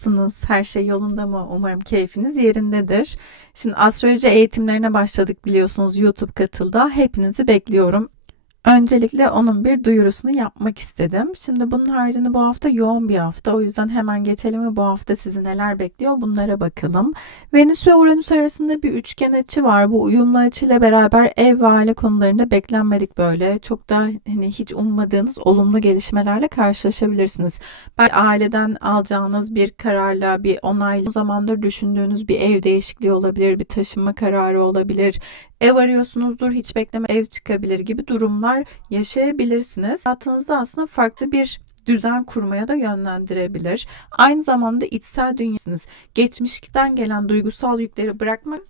Nasılsınız? Her şey yolunda mı? Umarım keyfiniz yerindedir. Şimdi astroloji eğitimlerine başladık biliyorsunuz YouTube katılda. Hepinizi bekliyorum. Öncelikle onun bir duyurusunu yapmak istedim. Şimdi bunun haricinde bu hafta yoğun bir hafta. O yüzden hemen geçelim ve bu hafta sizi neler bekliyor bunlara bakalım. Venüs ve Uranüs arasında bir üçgen açı var. Bu uyumlu açıyla beraber ev ve aile konularında beklenmedik böyle çok da hani hiç ummadığınız olumlu gelişmelerle karşılaşabilirsiniz. Belki aileden alacağınız bir kararla bir onaylı zamandır düşündüğünüz bir ev değişikliği olabilir, bir taşınma kararı olabilir, ev arıyorsunuzdur, hiç bekleme ev çıkabilir gibi durumlar yaşayabilirsiniz. Hayatınızda aslında farklı bir düzen kurmaya da yönlendirebilir. Aynı zamanda içsel dünyasınız. Geçmişten gelen duygusal yükleri bırakmak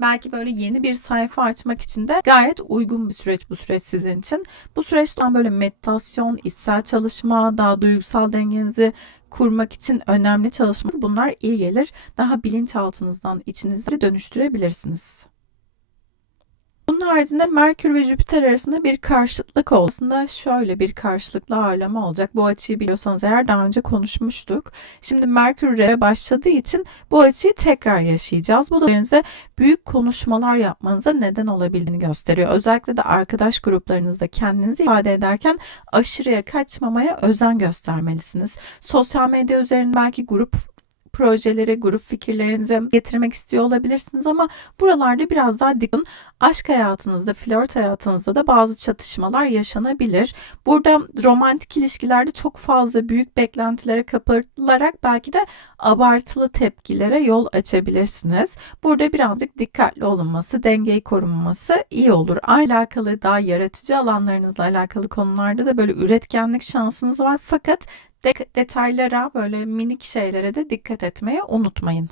belki böyle yeni bir sayfa açmak için de gayet uygun bir süreç bu süreç sizin için. Bu süreçten böyle meditasyon, içsel çalışma, daha duygusal dengenizi kurmak için önemli çalışmalar bunlar iyi gelir. Daha bilinçaltınızdan içinize dönüştürebilirsiniz. Bunun haricinde Merkür ve Jüpiter arasında bir karşıtlık oldu. Aslında şöyle bir karşılıklı ağırlama olacak. Bu açıyı biliyorsanız eğer daha önce konuşmuştuk. Şimdi Merkür R'ye başladığı için bu açıyı tekrar yaşayacağız. Bu da üzerinize büyük konuşmalar yapmanıza neden olabildiğini gösteriyor. Özellikle de arkadaş gruplarınızda kendinizi ifade ederken aşırıya kaçmamaya özen göstermelisiniz. Sosyal medya üzerinde belki grup projeleri, grup fikirlerinizi getirmek istiyor olabilirsiniz ama buralarda biraz daha dikkat Aşk hayatınızda, flört hayatınızda da bazı çatışmalar yaşanabilir. Burada romantik ilişkilerde çok fazla büyük beklentilere kapılarak belki de abartılı tepkilere yol açabilirsiniz. Burada birazcık dikkatli olunması, dengeyi korunması iyi olur. Alakalı daha yaratıcı alanlarınızla alakalı konularda da böyle üretkenlik şansınız var. Fakat detaylara böyle minik şeylere de dikkat etmeyi unutmayın.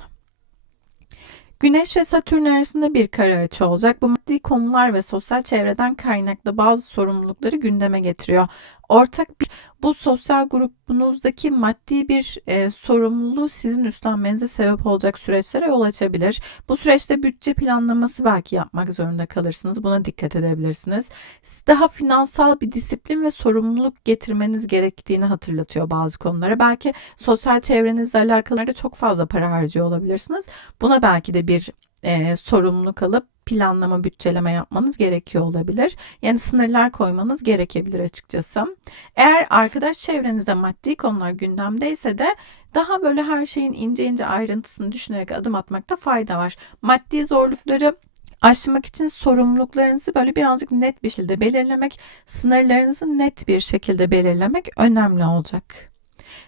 Güneş ve Satürn arasında bir kare açı olacak. Bu maddi konular ve sosyal çevreden kaynaklı bazı sorumlulukları gündeme getiriyor ortak bir bu sosyal grubunuzdaki maddi bir e, sorumluluğu sizin üstlenmenize sebep olacak süreçlere yol açabilir. Bu süreçte bütçe planlaması belki yapmak zorunda kalırsınız. Buna dikkat edebilirsiniz. Daha finansal bir disiplin ve sorumluluk getirmeniz gerektiğini hatırlatıyor bazı konulara. Belki sosyal çevrenizle alakalı çok fazla para harcıyor olabilirsiniz. Buna belki de bir e, sorumluluk alıp planlama, bütçeleme yapmanız gerekiyor olabilir. Yani sınırlar koymanız gerekebilir açıkçası. Eğer arkadaş çevrenizde maddi konular gündemdeyse de daha böyle her şeyin ince ince ayrıntısını düşünerek adım atmakta fayda var. Maddi zorlukları aşmak için sorumluluklarınızı böyle birazcık net bir şekilde belirlemek, sınırlarınızı net bir şekilde belirlemek önemli olacak.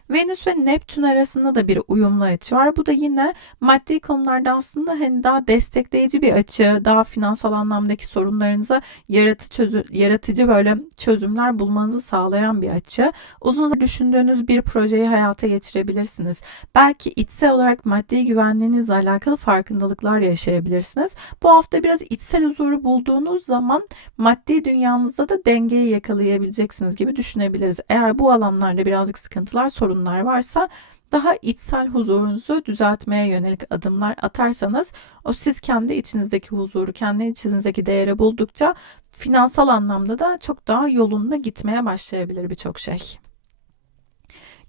Venüs ve Neptün arasında da bir uyumlu açı var. Bu da yine maddi konularda aslında hani daha destekleyici bir açı, daha finansal anlamdaki sorunlarınıza yaratıcı, çözü, yaratıcı böyle çözümler bulmanızı sağlayan bir açı. Uzun zaman düşündüğünüz bir projeyi hayata geçirebilirsiniz. Belki içsel olarak maddi güvenliğinizle alakalı farkındalıklar yaşayabilirsiniz. Bu hafta biraz içsel huzuru bulduğunuz zaman maddi dünyanızda da dengeyi yakalayabileceksiniz gibi düşünebiliriz. Eğer bu alanlarda birazcık sıkıntılar, sorun sorunlar varsa daha içsel huzurunuzu düzeltmeye yönelik adımlar atarsanız o siz kendi içinizdeki huzuru, kendi içinizdeki değeri buldukça finansal anlamda da çok daha yolunda gitmeye başlayabilir birçok şey.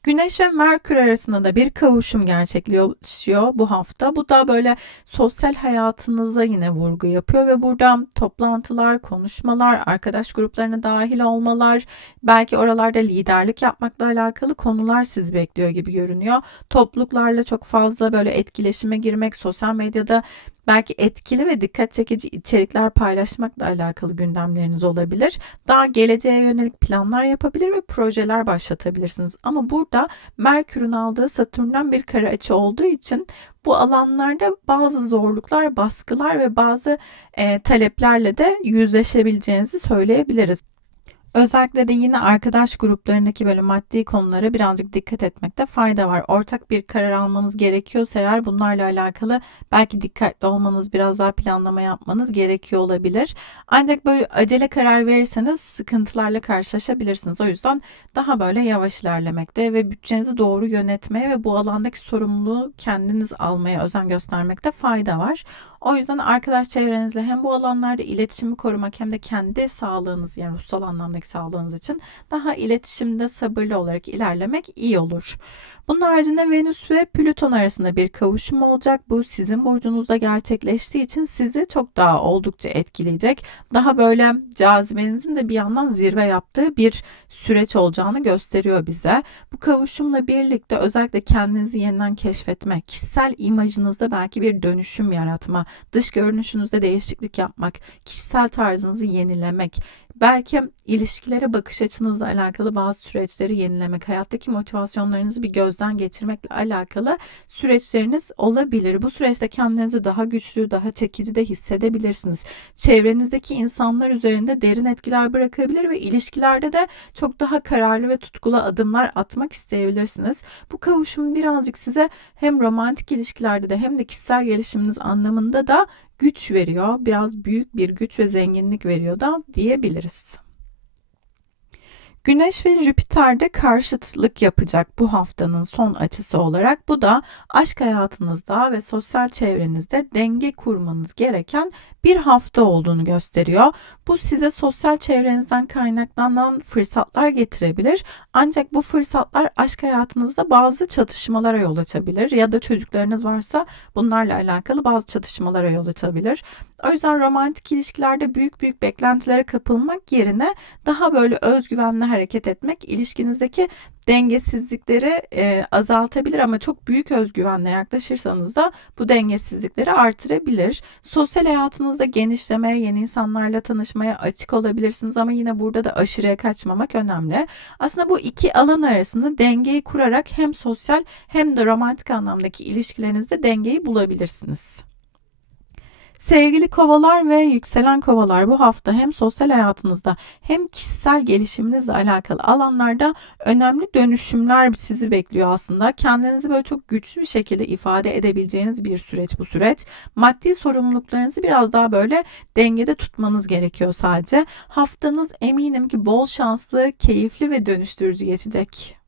Güneş ve Merkür arasında da bir kavuşum gerçekleşiyor bu hafta. Bu da böyle sosyal hayatınıza yine vurgu yapıyor ve burada toplantılar, konuşmalar, arkadaş gruplarına dahil olmalar, belki oralarda liderlik yapmakla alakalı konular sizi bekliyor gibi görünüyor. Topluluklarla çok fazla böyle etkileşime girmek, sosyal medyada belki etkili ve dikkat çekici içerikler paylaşmakla alakalı gündemleriniz olabilir. Daha geleceğe yönelik planlar yapabilir ve projeler başlatabilirsiniz. Ama burada Merkür'ün aldığı Satürn'den bir kare açı olduğu için bu alanlarda bazı zorluklar, baskılar ve bazı e, taleplerle de yüzleşebileceğinizi söyleyebiliriz. Özellikle de yine arkadaş gruplarındaki böyle maddi konulara birazcık dikkat etmekte fayda var. Ortak bir karar almanız gerekiyorsa eğer bunlarla alakalı belki dikkatli olmanız, biraz daha planlama yapmanız gerekiyor olabilir. Ancak böyle acele karar verirseniz sıkıntılarla karşılaşabilirsiniz. O yüzden daha böyle yavaş ilerlemekte ve bütçenizi doğru yönetmeye ve bu alandaki sorumluluğu kendiniz almaya özen göstermekte fayda var. O yüzden arkadaş çevrenizle hem bu alanlarda iletişimi korumak hem de kendi sağlığınız yani ruhsal anlamdaki sağlığınız için daha iletişimde sabırlı olarak ilerlemek iyi olur. Bunun haricinde Venüs ve Plüton arasında bir kavuşum olacak. Bu sizin burcunuzda gerçekleştiği için sizi çok daha oldukça etkileyecek. Daha böyle cazibenizin de bir yandan zirve yaptığı bir süreç olacağını gösteriyor bize. Bu kavuşumla birlikte özellikle kendinizi yeniden keşfetme, kişisel imajınızda belki bir dönüşüm yaratma, dış görünüşünüzde değişiklik yapmak, kişisel tarzınızı yenilemek, belki ilişkilere bakış açınızla alakalı bazı süreçleri yenilemek, hayattaki motivasyonlarınızı bir gözden geçirmekle alakalı süreçleriniz olabilir. Bu süreçte kendinizi daha güçlü, daha çekici de hissedebilirsiniz. Çevrenizdeki insanlar üzerinde derin etkiler bırakabilir ve ilişkilerde de çok daha kararlı ve tutkulu adımlar atmak isteyebilirsiniz. Bu kavuşum birazcık size hem romantik ilişkilerde de hem de kişisel gelişiminiz anlamında da güç veriyor. Biraz büyük bir güç ve zenginlik veriyor da diyebiliriz. Güneş ve Jüpiter de karşıtlık yapacak bu haftanın son açısı olarak. Bu da aşk hayatınızda ve sosyal çevrenizde denge kurmanız gereken bir hafta olduğunu gösteriyor. Bu size sosyal çevrenizden kaynaklanan fırsatlar getirebilir. Ancak bu fırsatlar aşk hayatınızda bazı çatışmalara yol açabilir ya da çocuklarınız varsa bunlarla alakalı bazı çatışmalara yol açabilir. O yüzden romantik ilişkilerde büyük büyük beklentilere kapılmak yerine daha böyle özgüvenli hareket etmek ilişkinizdeki dengesizlikleri e, azaltabilir ama çok büyük özgüvenle yaklaşırsanız da bu dengesizlikleri artırabilir. Sosyal hayatınızda genişlemeye, yeni insanlarla tanışmaya açık olabilirsiniz ama yine burada da aşırıya kaçmamak önemli. Aslında bu iki alan arasında dengeyi kurarak hem sosyal hem de romantik anlamdaki ilişkilerinizde dengeyi bulabilirsiniz. Sevgili kovalar ve yükselen kovalar bu hafta hem sosyal hayatınızda hem kişisel gelişiminizle alakalı alanlarda önemli dönüşümler sizi bekliyor aslında. Kendinizi böyle çok güçlü bir şekilde ifade edebileceğiniz bir süreç bu süreç. Maddi sorumluluklarınızı biraz daha böyle dengede tutmanız gerekiyor sadece. Haftanız eminim ki bol şanslı, keyifli ve dönüştürücü geçecek.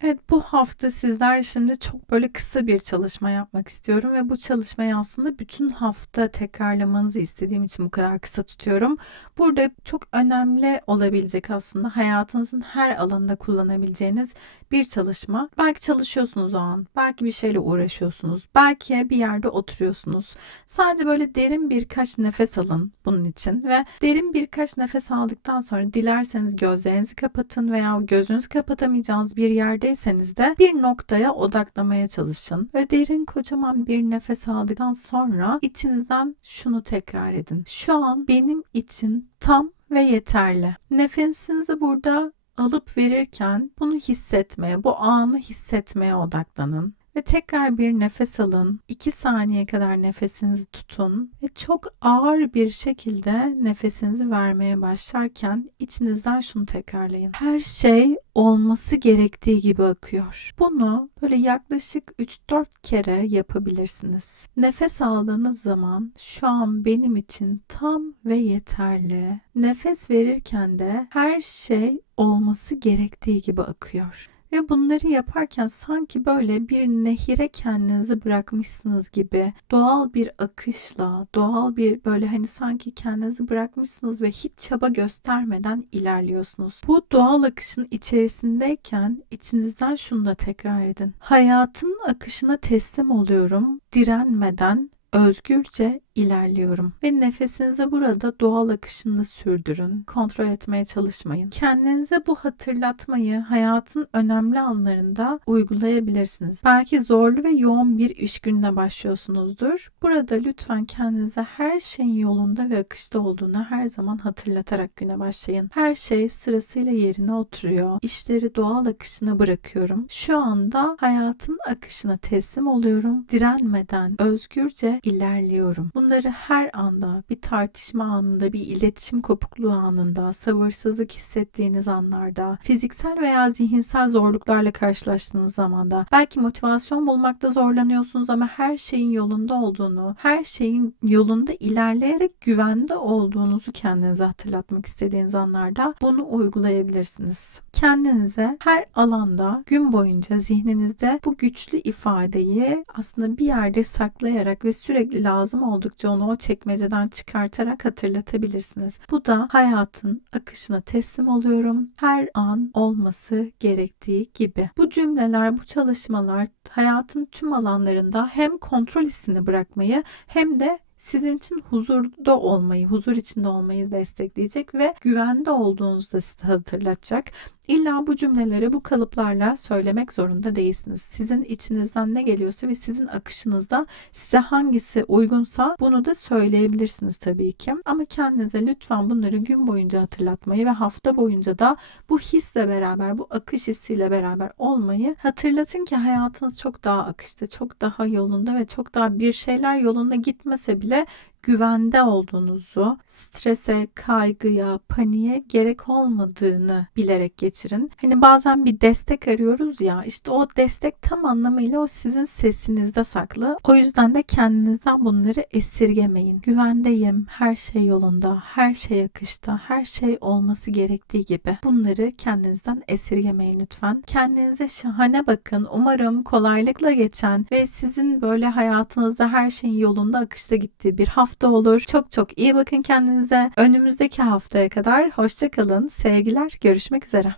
Evet bu hafta sizler şimdi çok böyle kısa bir çalışma yapmak istiyorum ve bu çalışmayı aslında bütün hafta tekrarlamanızı istediğim için bu kadar kısa tutuyorum. Burada çok önemli olabilecek aslında hayatınızın her alanında kullanabileceğiniz bir çalışma. Belki çalışıyorsunuz o an, belki bir şeyle uğraşıyorsunuz, belki bir yerde oturuyorsunuz. Sadece böyle derin birkaç nefes alın bunun için ve derin birkaç nefes aldıktan sonra dilerseniz gözlerinizi kapatın veya gözünüzü kapatamayacağınız bir yerde yerdeyseniz de bir noktaya odaklamaya çalışın. Ve derin kocaman bir nefes aldıktan sonra içinizden şunu tekrar edin. Şu an benim için tam ve yeterli. Nefesinizi burada alıp verirken bunu hissetmeye, bu anı hissetmeye odaklanın. Ve tekrar bir nefes alın. 2 saniye kadar nefesinizi tutun. Ve çok ağır bir şekilde nefesinizi vermeye başlarken içinizden şunu tekrarlayın. Her şey olması gerektiği gibi akıyor. Bunu böyle yaklaşık 3-4 kere yapabilirsiniz. Nefes aldığınız zaman şu an benim için tam ve yeterli. Nefes verirken de her şey olması gerektiği gibi akıyor. Ve bunları yaparken sanki böyle bir nehire kendinizi bırakmışsınız gibi doğal bir akışla, doğal bir böyle hani sanki kendinizi bırakmışsınız ve hiç çaba göstermeden ilerliyorsunuz. Bu doğal akışın içerisindeyken içinizden şunu da tekrar edin. Hayatın akışına teslim oluyorum, direnmeden özgürce ilerliyorum. Ve nefesinizi burada doğal akışında sürdürün. Kontrol etmeye çalışmayın. Kendinize bu hatırlatmayı hayatın önemli anlarında uygulayabilirsiniz. Belki zorlu ve yoğun bir iş gününe başlıyorsunuzdur. Burada lütfen kendinize her şeyin yolunda ve akışta olduğunu her zaman hatırlatarak güne başlayın. Her şey sırasıyla yerine oturuyor. İşleri doğal akışına bırakıyorum. Şu anda hayatın akışına teslim oluyorum. Direnmeden özgürce ilerliyorum. Bunu Bunları her anda, bir tartışma anında, bir iletişim kopukluğu anında, sabırsızlık hissettiğiniz anlarda, fiziksel veya zihinsel zorluklarla karşılaştığınız zamanda, belki motivasyon bulmakta zorlanıyorsunuz ama her şeyin yolunda olduğunu, her şeyin yolunda ilerleyerek güvende olduğunuzu kendinize hatırlatmak istediğiniz anlarda bunu uygulayabilirsiniz. Kendinize her alanda gün boyunca zihninizde bu güçlü ifadeyi aslında bir yerde saklayarak ve sürekli lazım oldukça buldukça onu o çekmeceden çıkartarak hatırlatabilirsiniz. Bu da hayatın akışına teslim oluyorum. Her an olması gerektiği gibi. Bu cümleler, bu çalışmalar hayatın tüm alanlarında hem kontrol hissini bırakmayı hem de sizin için huzurda olmayı, huzur içinde olmayı destekleyecek ve güvende olduğunuzu da size hatırlatacak. İlla bu cümleleri bu kalıplarla söylemek zorunda değilsiniz. Sizin içinizden ne geliyorsa ve sizin akışınızda size hangisi uygunsa bunu da söyleyebilirsiniz tabii ki. Ama kendinize lütfen bunları gün boyunca hatırlatmayı ve hafta boyunca da bu hisle beraber, bu akış hissiyle beraber olmayı hatırlatın ki hayatınız çok daha akışta, çok daha yolunda ve çok daha bir şeyler yolunda gitmese bile güvende olduğunuzu, strese, kaygıya, paniğe gerek olmadığını bilerek geçirin. Hani bazen bir destek arıyoruz ya, işte o destek tam anlamıyla o sizin sesinizde saklı. O yüzden de kendinizden bunları esirgemeyin. Güvendeyim, her şey yolunda, her şey akışta, her şey olması gerektiği gibi. Bunları kendinizden esirgemeyin lütfen. Kendinize şahane bakın. Umarım kolaylıkla geçen ve sizin böyle hayatınızda her şeyin yolunda akışta gittiği bir hafta olur. Çok çok iyi bakın kendinize. Önümüzdeki haftaya kadar hoşça kalın. Sevgiler. Görüşmek üzere.